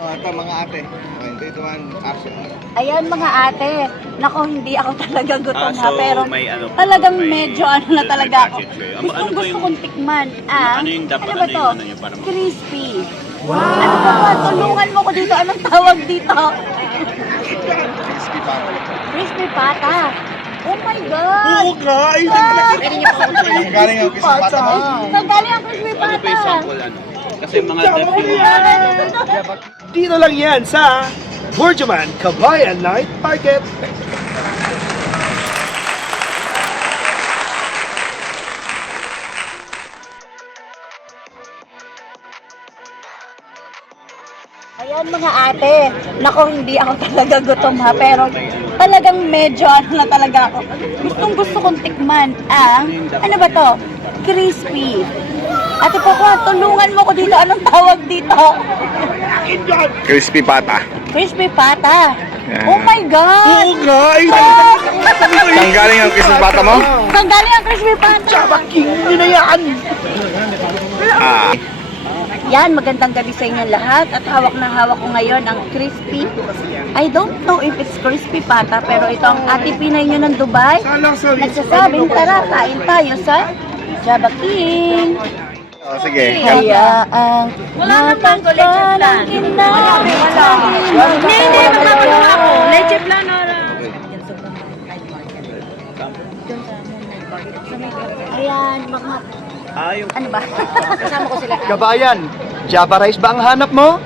Ito mga ate. Okay, 3, 2, 1, action. Ayan mga ate, nako hindi ako talaga gutom So, ha, pero may ano po, talagang may- medyo ano na may talaga ako. package siya. Gustong Ano po gusto yung- kong tikman ang, ano yung dapat, ano ba ano to? yung ano yung parang- Crispy. Wow! Ano ba ba? Tulungan mo ko dito. Anong tawag dito? Crispy pa. Crispy pata. Oh my God! guys! Pwede niyo pa ako Ang galing ang crispy pata mo. Saan galing ang crispy Ano pata? pa yung sample ano? Kasi mga def Dito lang yan sa Burjuman Kabayan Night Market. Ayan mga ate, nako hindi ako talaga gutom ha, pero talagang medyo ano na talaga ako. Gustong gusto kong tikman ang, ano ba to? Crispy. Ate Poco, tulungan mo ko dito. Anong tawag dito? Crispy pata. Crispy pata. Oh my God! guys! Ang galing ang crispy pata mo? Saan galing ang crispy pata? Java King nyo na yan! Ah. Yan, magandang gabi sa inyo lahat. At hawak na hawak ko ngayon ang crispy. I don't know if it's crispy pata, pero ito ang Ate Pinay nyo ng Dubai. Nagsasabing, tara, kain tayo sa Java King. Oh, sige. Kaya ang matagal ang kinakailangan. Hindi, makakulong ako. Leche plan or... Ayan, mga... yung Ano ba? Kasama ko sila. Kabayan, Java Rice ba ang hanap mo?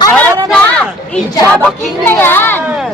Alam na! I-Java King na yan!